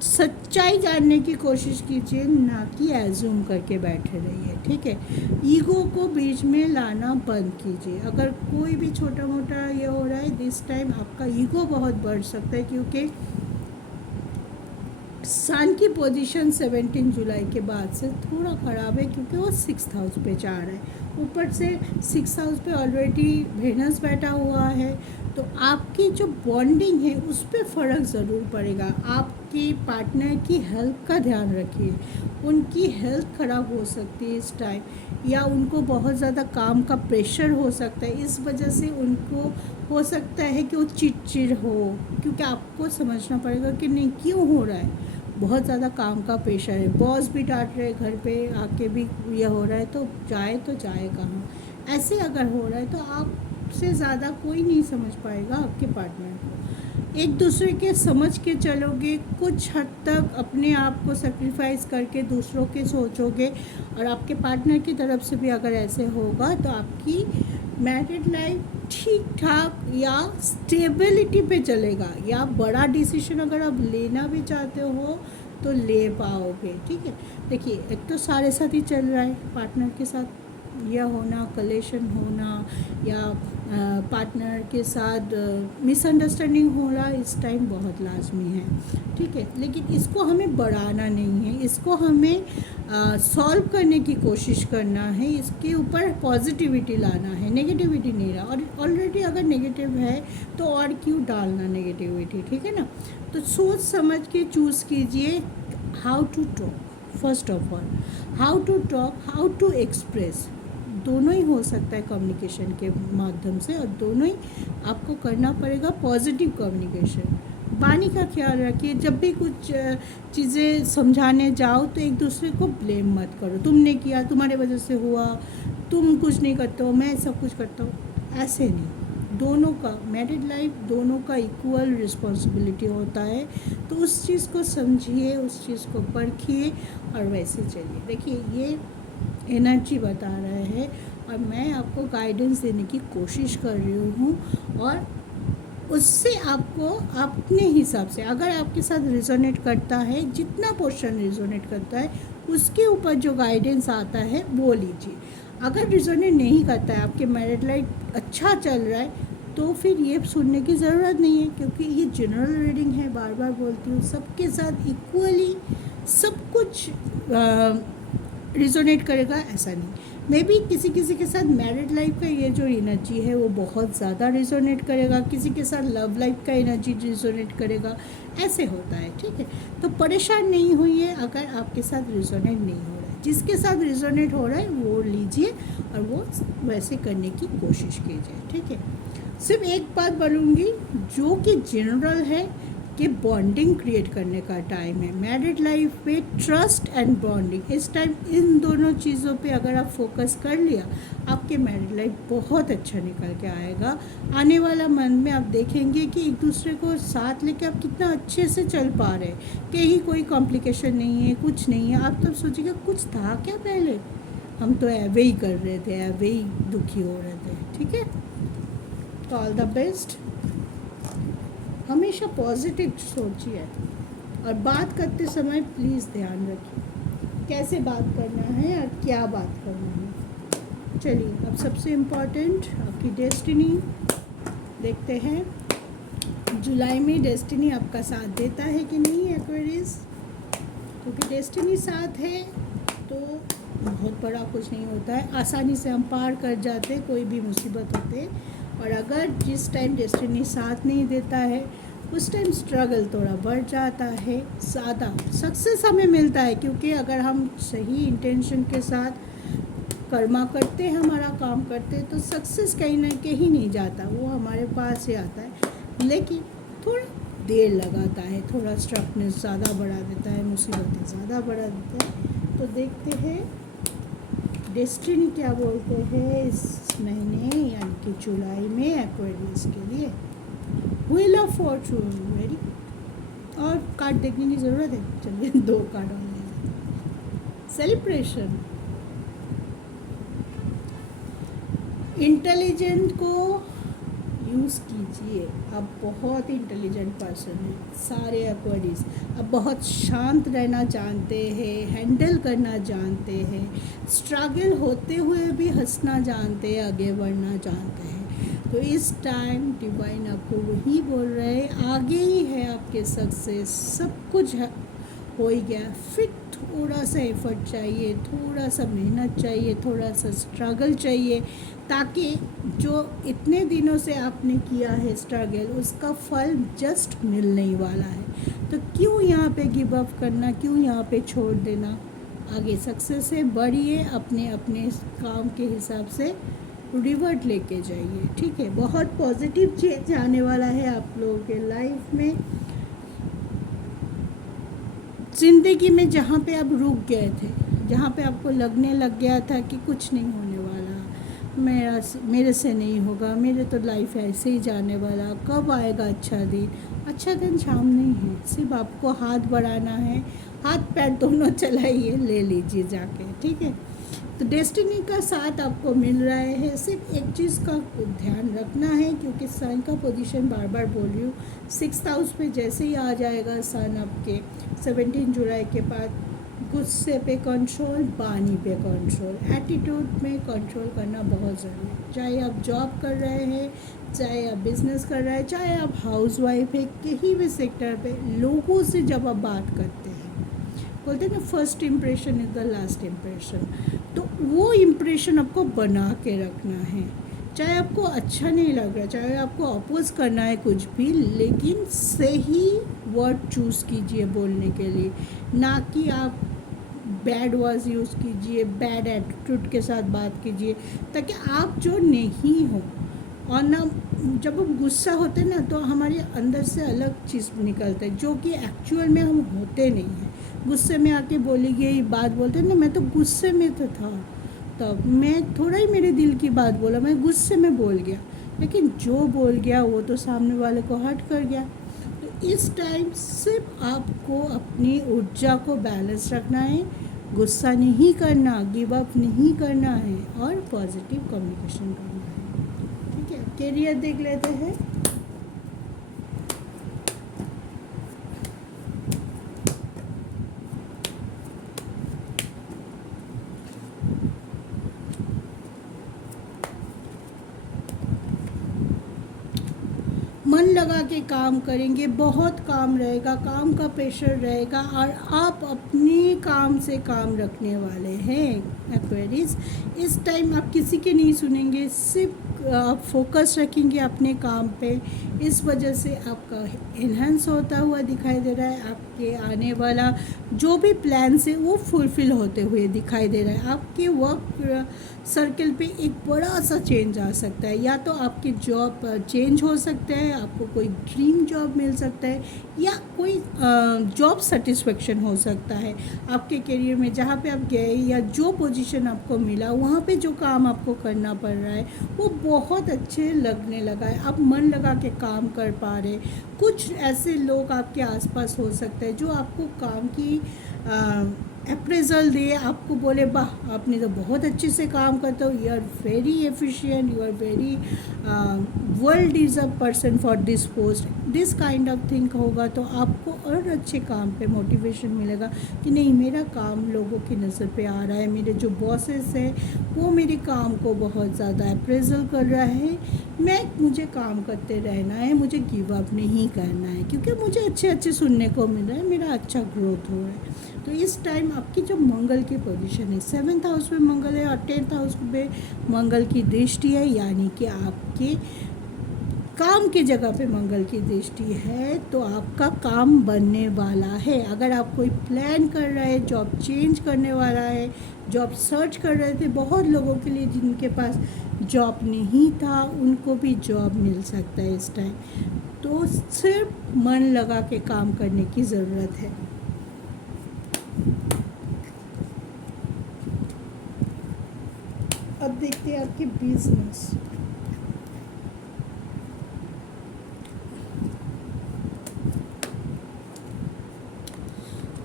सच्चाई जानने की कोशिश कीजिए, ना कि एज्यूम करके बैठे रहिए, ठीक है। ईगो को बीच में लाना बंद कीजिए। अगर कोई भी छोटा मोटा ये हो रहा है दिस टाइम आपका ईगो बहुत बढ़ सकता है क्योंकि सन की पोजीशन 17 जुलाई के बाद से थोड़ा ख़राब है क्योंकि वो 6th हाउस पे जा रहा है। ऊपर से 6th हाउस पे ऑलरेडी वेनस बैठा हुआ है, तो आपकी जो बॉन्डिंग है उस पर फ़र्क ज़रूर पड़ेगा। आपके पार्टनर की हेल्थ का ध्यान रखिए, उनकी हेल्थ ख़राब हो सकती है इस टाइम, या उनको बहुत ज़्यादा काम का प्रेशर हो सकता है, इस वजह से उनको हो सकता है कि वो चिड़चिड़ हो, क्योंकि आपको समझना पड़ेगा कि नहीं क्यों हो रहा है। बहुत ज़्यादा काम का प्रेशर है, बॉस भी डांट रहे, घर पे आके भी ये हो रहा है, तो जाए कहाँ। ऐसे अगर हो रहा है तो आपसे ज़्यादा कोई नहीं समझ पाएगा आपके पार्टनर को। एक दूसरे के समझ के चलोगे, कुछ हद तक अपने आप को सेक्रीफाइस करके दूसरों के सोचोगे, और आपके पार्टनर की तरफ से भी अगर ऐसे होगा तो आपकी मैरिड लाइफ ठीक ठाक या स्टेबिलिटी पे चलेगा, या बड़ा डिसीजन अगर आप लेना भी चाहते हो तो ले पाओगे। ठीक है, देखिए एक तो सारे साथ ही चल रहा है, पार्टनर के साथ यह होना, कलेशन होना, या पार्टनर के साथ मिसअंडरस्टैंडिंग हो रहा इस टाइम बहुत लाजमी है। ठीक है, लेकिन इसको हमें बढ़ाना नहीं है, इसको हमें सॉल्व करने की कोशिश करना है, इसके ऊपर पॉजिटिविटी लाना है, नेगेटिविटी नहीं रहा। और ऑलरेडी अगर नेगेटिव है तो और क्यों डालना नेगेटिविटी। ठीक है ना, तो सोच समझ के चूज़ कीजिए how to talk. First of all how to talk, how to express, दोनों ही हो सकता है कम्युनिकेशन के माध्यम से, और दोनों ही आपको करना पड़ेगा पॉजिटिव कम्युनिकेशन। वाणी का ख्याल रखिए, जब भी कुछ चीज़ें समझाने जाओ तो एक दूसरे को ब्लेम मत करो, तुमने किया, तुम्हारे वजह से हुआ, तुम कुछ नहीं करते हो, मैं सब कुछ करता हूँ, ऐसे नहीं। दोनों का मैरिड लाइफ, दोनों का इक्वल रिस्पॉन्सिबिलिटी होता है, तो उस चीज़ को समझिए, उस चीज़ को परखिए और वैसे चलिए। देखिए ये एनर्जी बता रहा है और मैं आपको गाइडेंस देने की कोशिश कर रही हूँ, और उससे आपको अपने हिसाब से, अगर आपके साथ रिजोनेट करता है, जितना पोर्शन रिजोनेट करता है उसके ऊपर जो गाइडेंस आता है वो लीजिए। अगर रिजोनेट नहीं करता है, आपके मैरिड लाइफ अच्छा चल रहा है, तो फिर ये सुनने की ज़रूरत नहीं है, क्योंकि ये जनरल रीडिंग है, बार बार बोलती हूँ, सबके साथ इक्वली सब कुछ रिजोनेट करेगा ऐसा नहीं। मे बी किसी किसी के साथ मैरिड लाइफ का ये जो एनर्जी है वो बहुत ज़्यादा रिजोनेट करेगा, किसी के साथ लव लाइफ का एनर्जी रिजोनेट करेगा, ऐसे होता है। ठीक है, तो परेशान नहीं होइए अगर आपके साथ रिजोनेट नहीं हो रहा है, जिसके साथ रिजोनेट हो रहा है वो लीजिए और वो वैसे करने की कोशिश कीजिए। ठीक है, सिर्फ एक बात बोलूँगी जो कि जनरल है कि बॉन्डिंग क्रिएट करने का टाइम है मैरिड लाइफ में, ट्रस्ट एंड बॉन्डिंग। इस टाइम इन दोनों चीज़ों पे अगर आप फोकस कर लिया, आपके मैरिड लाइफ बहुत अच्छा निकल के आएगा। आने वाला मंथ में आप देखेंगे कि एक दूसरे को साथ लेके आप कितना अच्छे से चल पा रहे हैं, कहीं कोई कॉम्प्लिकेशन नहीं है, कुछ नहीं है। आप तब सोचिएगा कुछ था क्या पहले, हम तो ऐवे ही कर रहे थे, ऐवे ही दुखी हो रहे थे। ठीक है, तो ऑल द बेस्ट, हमेशा पॉजिटिव सोचिए, और बात करते समय प्लीज़ ध्यान रखिए कैसे बात करना है और क्या बात करना है। चलिए, अब सबसे इम्पॉर्टेंट आपकी डेस्टिनी देखते हैं। जुलाई में डेस्टिनी आपका साथ देता है कि नहीं एक्वेरियस, क्योंकि डेस्टिनी साथ है तो बहुत बड़ा कुछ नहीं होता है, आसानी से हम पार कर जाते कोई भी मुसीबत होते। और अगर जिस टाइम डेस्टिनी साथ नहीं देता है उस टाइम स्ट्रगल थोड़ा बढ़ जाता है, ज़्यादा सक्सेस हमें मिलता है, क्योंकि अगर हम सही इंटेंशन के साथ कर्मा करते हैं, हमारा काम करते हैं, तो सक्सेस कहीं ना कहीं नहीं जाता, वो हमारे पास ही आता है। लेकिन थोड़ा देर लगाता है, थोड़ा स्ट्रकनेस ज़्यादा बढ़ा देता है, मुसीबतें ज़्यादा बढ़ा देता है। तो देखते हैं डेस्टिनी क्या बोलते हैं इस महीने यानी कि जुलाई में एक्वेरियस के लिए। व्हील ऑफ फॉर्चून रेडी, और कार्ड देखने की ज़रूरत है, चलिए 2 कार्ड और ले। सेलिब्रेशन, इंटेलिजेंट को यूज़ कीजिए, आप बहुत इंटेलिजेंट पर्सन हैं सारे एक्वेरियस, आप बहुत शांत रहना जानते हैं, हैंडल करना जानते हैं, स्ट्रगल होते हुए भी हंसना जानते हैं, आगे बढ़ना जानते हैं। तो इस टाइम डिवाइन आपको वही बोल रहे हैं, आगे ही है आपके सक्सेस, सब कुछ हो ही गया, फिर थोड़ा सा एफर्ट चाहिए, थोड़ा सा मेहनत चाहिए, थोड़ा सा स्ट्रगल चाहिए, ताकि जो इतने दिनों से आपने किया है स्ट्रगल, उसका फल जस्ट मिलने ही वाला है। तो क्यों यहाँ पे गिव अप करना, क्यों यहाँ पे छोड़ देना। आगे सक्सेस से बढ़िए, अपने अपने काम के हिसाब से रिवर्ट लेके जाइए, ठीक है। बहुत पॉजिटिव चेंज आने वाला है आप लोगों के लाइफ में, ज़िंदगी में। जहाँ पे आप रुक गए थे, जहाँ पे आपको लगने लग गया था कि कुछ नहीं होने वाला, मेरे से नहीं होगा, मेरे तो लाइफ ऐसे ही जाने वाला, कब आएगा अच्छा दिन। अच्छा दिन शाम नहीं है, सिर्फ आपको हाथ बढ़ाना है, हाथ पैर दोनों चलाइए, ले लीजिए जाके, ठीक है। तो डेस्टिनी का साथ आपको मिल रहा है, सिर्फ एक चीज़ का ध्यान रखना है, क्योंकि सन का पोजीशन बार बार बोल रही हूँ, 6th हाउस पे जैसे ही आ जाएगा सन आपके 17 जुलाई के बाद, गुस्से पे कंट्रोल, पानी पे कंट्रोल, एटीट्यूड में कंट्रोल करना बहुत ज़रूरी है। चाहे आप जॉब कर रहे हैं, चाहे आप बिजनेस कर रहे हैं, चाहे आप हाउस वाइफ है, कहीं भी सेक्टर पे लोगों से जब आप बात करते हैं, बोलते हैं ना first impression is the last impression, तो वो इम्प्रेशन आपको बना के रखना है। चाहे आपको अच्छा नहीं लग रहा, चाहे आपको अपोज करना है कुछ भी, लेकिन सही वर्ड चूज़ कीजिए बोलने के लिए, ना कि आप बैड वर्ड्स यूज़ कीजिए, बैड एटीट्यूड के साथ बात कीजिए, ताकि आप जो नहीं हो। और ना जब हम गुस्सा होते हैं ना, तो हमारे अंदर से अलग चीज़ निकलता है, जो कि एक्चुअल में हम होते नहीं हैं। गुस्से में आके बोली गई बात बोलते हैं ना, मैं तो गुस्से में तो था, तब मैं थोड़ा ही मेरे दिल की बात बोला, मैं गुस्से में बोल गया, लेकिन जो बोल गया वो तो सामने वाले को हर्ट कर गया। तो इस टाइम सिर्फ आपको अपनी ऊर्जा को बैलेंस रखना है, गुस्सा नहीं करना, गिव अप नहीं करना है, और पॉजिटिव कम्युनिकेशन करना है, ठीक है। कैरियर देख लेते हैं। मन लगा के काम करेंगे, बहुत काम रहेगा, काम का प्रेशर रहेगा, और आप अपने काम से काम रखने वाले हैं एक्वेरियस। इस टाइम आप किसी के नहीं सुनेंगे, सिर्फ आप फोकस रखेंगे अपने काम पे। इस वजह से आपका एनहांस होता हुआ दिखाई दे रहा है, आपके आने वाला जो भी प्लान्स है वो फुलफ़िल होते हुए दिखाई दे रहा है। आपके वर्क सर्कल पे एक बड़ा सा चेंज आ सकता है, या तो आपकी जॉब चेंज हो सकता है, आपको कोई ड्रीम जॉब मिल सकता है, या कोई जॉब सेटिस्फेक्शन हो सकता है आपके करियर में, जहाँ पे आप गए या जो पोजीशन आपको मिला, वहाँ पे जो काम आपको करना पड़ रहा है वो बहुत अच्छे लगने लगा है, आप मन लगा के काम कर पा रहे। कुछ ऐसे लोग आपके आसपास हो सकते हैं जो आपको काम की अप्रेजल दे, आपको बोले वाह आपने तो बहुत अच्छे से काम करते हो, you are very efficient, you are very world is a person for this post, this kind of thing होगा, तो आपको और अच्छे काम पे मोटिवेशन मिलेगा कि नहीं, मेरा काम लोगों की नज़र पे आ रहा है, मेरे जो बॉसेस हैं वो मेरे काम को बहुत ज़्यादा अप्रेजल कर रहा है, मुझे काम करते रहना है, मुझे गिव अप नहीं करना है, क्योंकि मुझे अच्छे अच्छे सुनने को मिल रहा है, मेरा अच्छा ग्रोथ हो रहा है। तो इस टाइम आपकी जो मंगल की पोजीशन है, 7th हाउस में मंगल है और 10th हाउस में मंगल की दृष्टि है, यानी कि आपके काम की जगह पे मंगल की दृष्टि है, तो आपका काम बनने वाला है। अगर आप कोई प्लान कर रहे हैं, जॉब चेंज करने वाला है, जॉब सर्च कर रहे थे, बहुत लोगों के लिए जिनके पास जॉब नहीं था उनको भी जॉब मिल सकता है इस टाइम। तो सिर्फ मन लगा के काम करने की ज़रूरत है। अब देखते हैं आपके बिजनेस।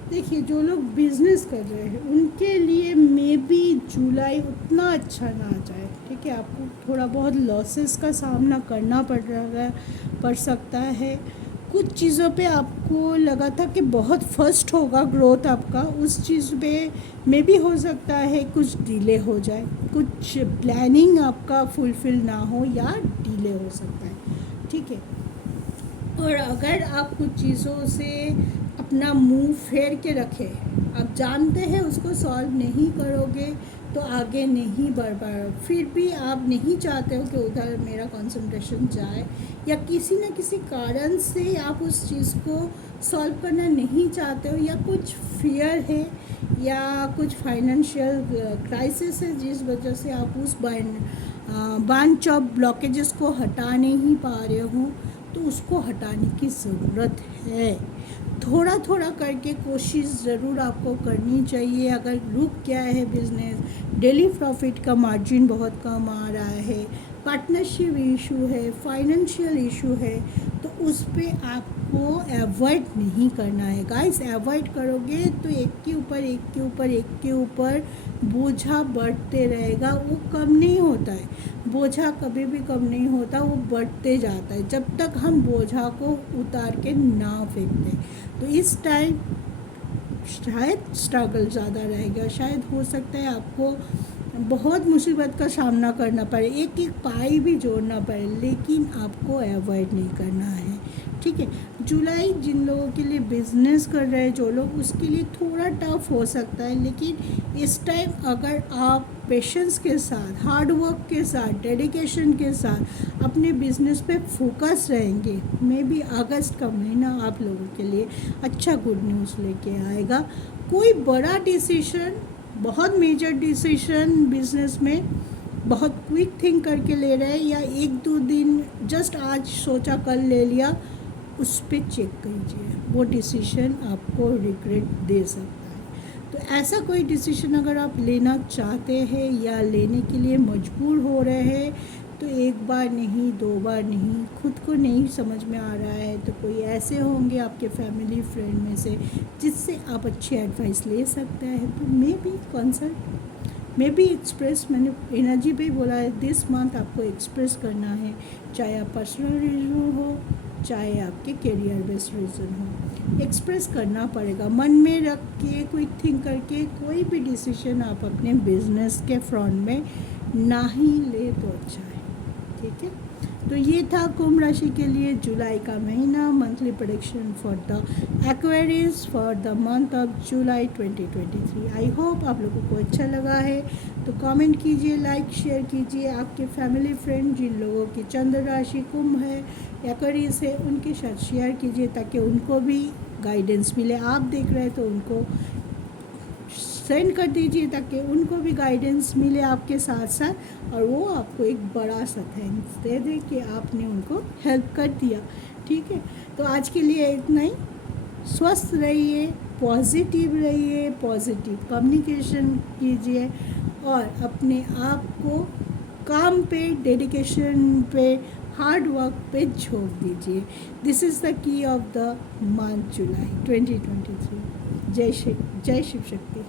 देखिए, जो लोग बिज़नेस कर रहे हैं उनके लिए मे बी जुलाई उतना अच्छा ना जाए, ठीक है। आपको थोड़ा बहुत लॉसेस का सामना करना पड़ सकता है। कुछ चीज़ों पे आपको लगा था कि बहुत फर्स्ट होगा ग्रोथ आपका, उस चीज़ पे मे बी हो सकता है कुछ डिले हो जाए, कुछ प्लानिंग आपका फुलफ़िल ना हो या डिले हो सकता है, ठीक है। और अगर आप कुछ चीज़ों से अपना मुंह फेर के रखे, आप जानते हैं उसको सॉल्व नहीं करोगे तो आगे नहीं बढ़ पा रहे, फिर भी आप नहीं चाहते हो कि उधर मेरा कंसंट्रेशन जाए, या किसी न किसी कारण से आप उस चीज़ को सॉल्व करना नहीं चाहते हो, या कुछ फियर है या कुछ फाइनेंशियल क्राइसिस है जिस वजह से आप उस बांच ऑफ ब्लॉकेजेस को हटा नहीं पा रहे हो, तो उसको हटाने की ज़रूरत है। थोड़ा थोड़ा करके कोशिश ज़रूर आपको करनी चाहिए। अगर रुक गया है बिज़नेस, डेली प्रॉफिट का मार्जिन बहुत कम आ रहा है, पार्टनरशिप इशू है, फाइनेंशियल इशू है, तो उस पे आपको अवॉइड नहीं करना है गाइस। अवॉइड करोगे तो एक के ऊपर एक के ऊपर एक के ऊपर बोझा बढ़ते रहेगा, वो कम नहीं होता है। बोझा कभी भी कम नहीं होता, वो बढ़ते जाता है जब तक हम बोझा को उतार के ना फेंकते। तो इस टाइम शायद स्ट्रगल ज़्यादा रहेगा, शायद हो सकता है आपको बहुत मुसीबत का सामना करना पड़े, एक एक पाई भी जोड़ना पड़े, लेकिन आपको अवॉइड नहीं करना है, ठीक है। जुलाई जिन लोगों के लिए बिज़नेस कर रहे हैं जो लोग, उसके लिए थोड़ा टफ हो सकता है, लेकिन इस टाइम अगर आप पेशेंस के साथ, हार्ड वर्क के साथ, डेडिकेशन के साथ अपने बिज़नेस पे फोकस रहेंगे, मे बी अगस्त का महीना आप लोगों के लिए अच्छा गुड न्यूज़ लेके आएगा। कोई बड़ा डिसीजन, बहुत मेजर डिसीजन बिज़नेस में बहुत क्विक थिंक करके ले रहे हैं, या एक दो दिन जस्ट आज सोचा कल ले लिया, उस पर चेक कीजिए, वो डिसीजन आपको रिग्रेट दे सकता है। तो ऐसा कोई डिसीजन अगर आप लेना चाहते हैं या लेने के लिए मजबूर हो रहे हैं, तो एक बार नहीं, दो बार नहीं, खुद को नहीं समझ में आ रहा है, तो कोई ऐसे होंगे आपके फैमिली फ्रेंड में से जिससे आप अच्छी एडवाइस ले सकते हैं, तो may be consult, may be express, मैंने एनर्जी पे बोला है दिस मंथ आपको एक्सप्रेस करना है, चाहे आप पर्सनल रीज़न हो, चाहे आपके करियर बेस्ड रीज़न हो, एक्सप्रेस करना पड़ेगा। मन में रख के क्विक थिंक करके कोई भी डिसीजन आप अपने बिजनेस के फ्रंट में ना ही ले तो अच्छा है, ठीक है। तो ये था कुंभ राशि के लिए जुलाई का महीना, monthly prediction for the Aquarius for the month of July 2023। I hope आप लोगों को अच्छा लगा है, तो कमेंट कीजिए, लाइक शेयर कीजिए, आपके फैमिली फ्रेंड जिन लोगों की चंद्र राशि कुंभ है, एक्वेरियस है, उनके साथ शेयर कीजिए ताकि उनको भी गाइडेंस मिले। आप देख रहे हैं तो उनको सेंड कर दीजिए ताकि उनको भी गाइडेंस मिले आपके साथ साथ, और वो आपको एक बड़ा सा थैंक्स दे दे कि आपने उनको हेल्प कर दिया, ठीक है। तो आज के लिए इतना ही। स्वस्थ रहिए, पॉजिटिव रहिए, पॉजिटिव कम्युनिकेशन कीजिए, और अपने आप को काम पे, डेडिकेशन पे, हार्ड वर्क पे झोंक दीजिए। This is the key of the month July 2023। जय शिव शक्ति।